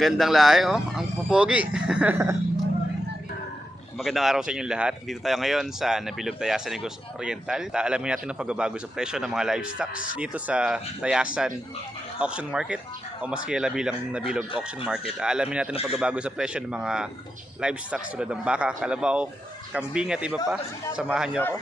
gandang lahi, oh. Ang pupogi. Magandang araw sa inyong lahat. Dito tayo ngayon sa Nabilog Tayasan Negros Oriental. Alamin natin ang pagbabago sa presyo ng mga livestock dito sa Tayasan Auction Market o mas kilala bilang Nabilog Auction Market. Alamin natin ang pagbabago sa presyo ng mga livestock tulad ng baka, kalabaw, kambing at iba pa. Samahan niyo ako.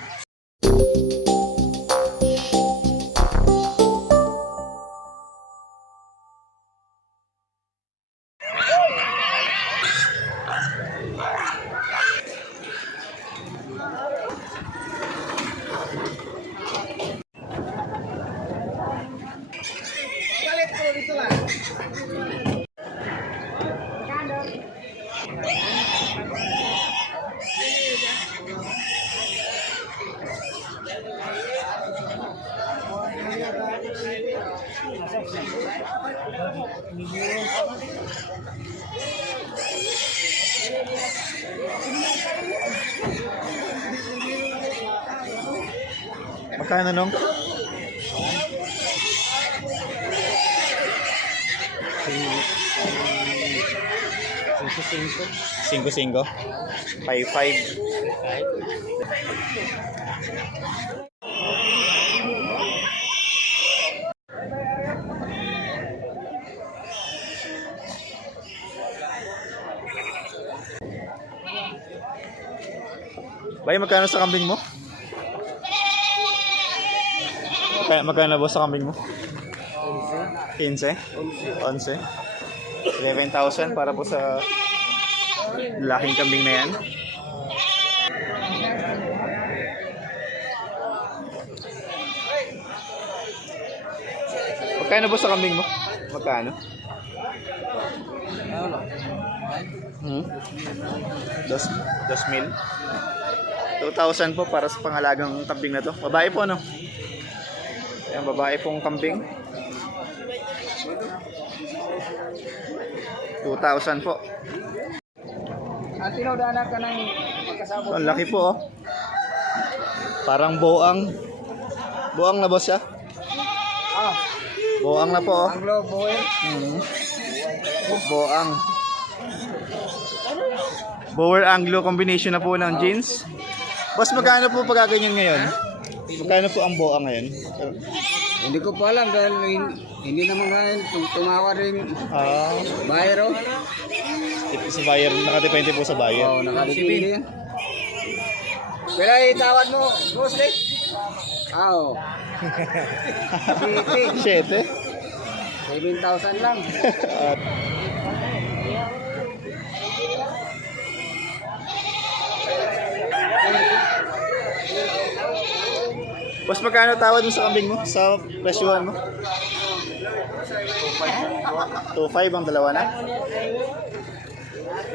Magkano nung? 5-5. 5-5. Bay, magkano sa kambing mo? Magkano ba sa kambing mo? 15? 11? 11,000 para po sa laking kambing na yan. Magkano ba sa kambing mo? Magkano? 2,000? 2,000 po para sa pangalagang kambing na to. Babae po, no? Ayan, babae pong kambing. 2,000 po. Ang tinawdanan ka ng magkasabot. Ang laki po, oh. Parang boang. Boang na ba siya? Boang na po, oh. Anglo boy. Boang. Bower Anglo combination na po ng jeans. Boss, magkano po pagkaganyan ngayon? Magkano po ang boang ngayon? Hindi ko pa alam dahil hindi naman ngayon tumawa rin buyer. Sa buyer, nakadepende po sa buyer. Oo, nakadepende yan. Pero itawad mo, boss eh. Oo. 7? 7,000 lang. Boss, magkano tawad mo sa kambing mo? Sa presyuhan mo? 2,500 ang dalawa na?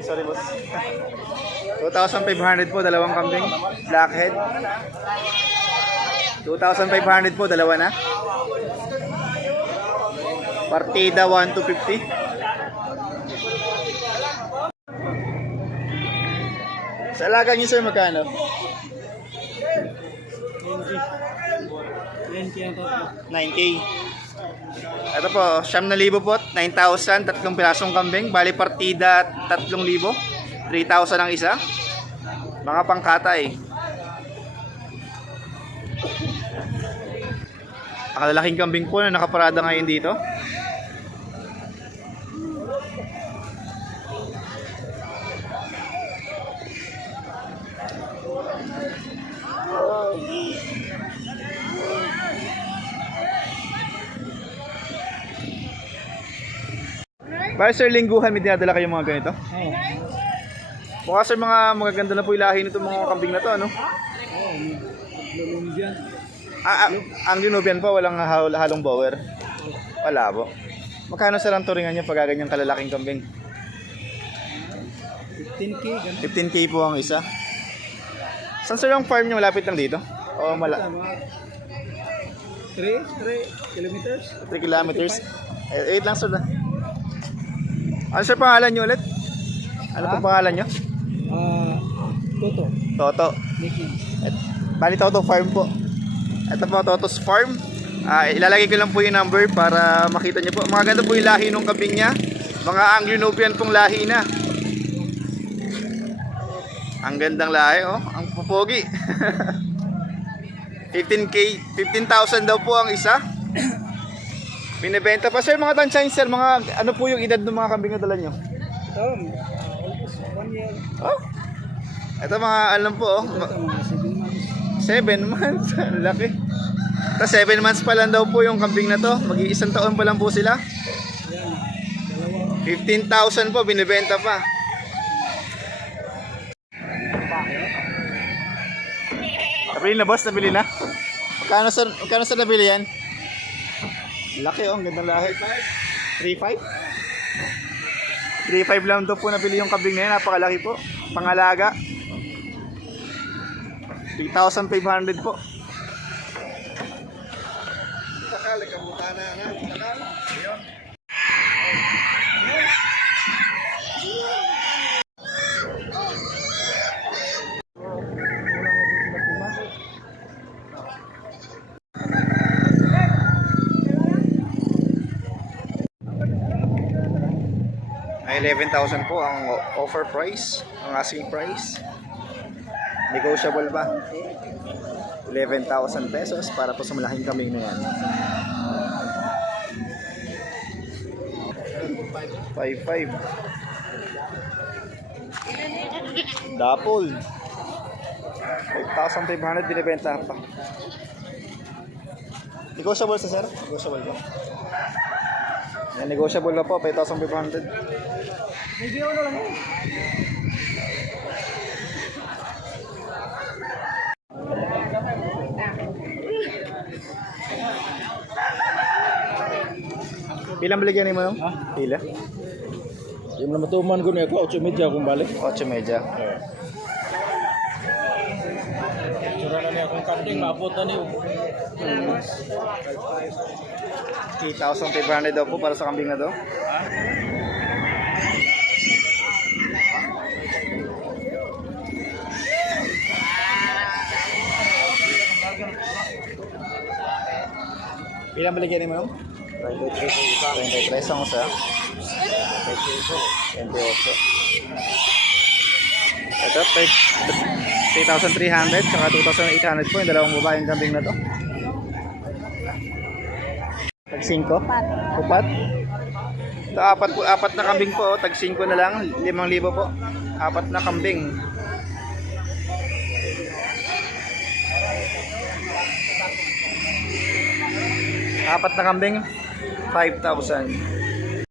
Sorry, boss. 2,500 po, dalawang kambing. Blackhead. 2,500 po, dalawa na. Partida 1,250. Sa alaga niyo, sir, magkano? 9K. Ito po, 9,000 po, 9,000, tatlong pirasong kambing. Bali partida 3,000. 3,000 ang isa. Mga pangkatay. Ang lalaking kambing po na nakaparada ngayon dito. Bale sir, lingguhan may dinadala kayo mga ganito? Oo. Mukha sir, mga magaganda na po yung lahi nito mga kambing na to, ano? Oo, Lulumbian. Ang Nubian po, walang halong bower? Wala po. Magkano sir ang turingan nyo pag ganyang kalalaking kambing? 15K, gano'n. 15K po ang isa. Saan sir ang farm nyo? Malapit lang dito? O 3 kilometers. 3 kilometers? Wait lang sir na. Ano sir pangalan nyo ulit? Ano pong pangalan nyo? Toto. Toto. Mickey. Bali Toto Farm po. Ito po Toto's Farm. Ilalagay ko lang po yung number para makita nyo po. Mga ganda po yung lahi ng kambing niya. Mga Anglo-Nubian pong lahi na. Ang gandang lahi, oh. Ang pupogi. 15K, 15,000 daw po ang isa. Binibenta pa. Sir, mga tansyahin, sir, mga ano po yung edad ng mga kambing na dala nyo? Ito, almost 1 year. Oh? Ito mga alam po, oh. Ito, mga 7 months. 7 months. Ang laki. Ito, 7 months pa lang daw po yung kambing na to. Mag-iisang taon pa lang po sila. Yan, 15,000 po, binibenta pa. Nabili na boss, nabili na. Magkano sa nabili yan? Laki oh, ang gandang lahi. 3.5? 3.5 lang daw po nabili yung kambing na yan, napakalaki po. Pangalaga. 3,500 po. Sakali kamuta na nga. Ay 11,000 po ang offer price, ang asking price. Negotiable ba? 11,000 pesos para po sa malaking kambing na yan. 5.5. Dapol. 5,500 binibenta pa. Negotiable sa sir? Negotiable ba? Yan, negotiable na po, 5,500. Video na lang. Pilang baligyan mo yung? Pila? Yung na matuman ko niya ko, 8 kung balik. 8 media. Sura na niya kung kanding, maabot na niyo. 3,500 daw po para sa kambing na to. Pilang baligyan mo yung? 33 ang isa. 28. Ito, 3,300 saka 2,800 po yung dalawang babaeng kambing na to. Tag 5? Upat? Ito, apat na kambing po. Tag 5 na lang. 5,000 po. Apat na kambing. Apat na kambing, 5,000.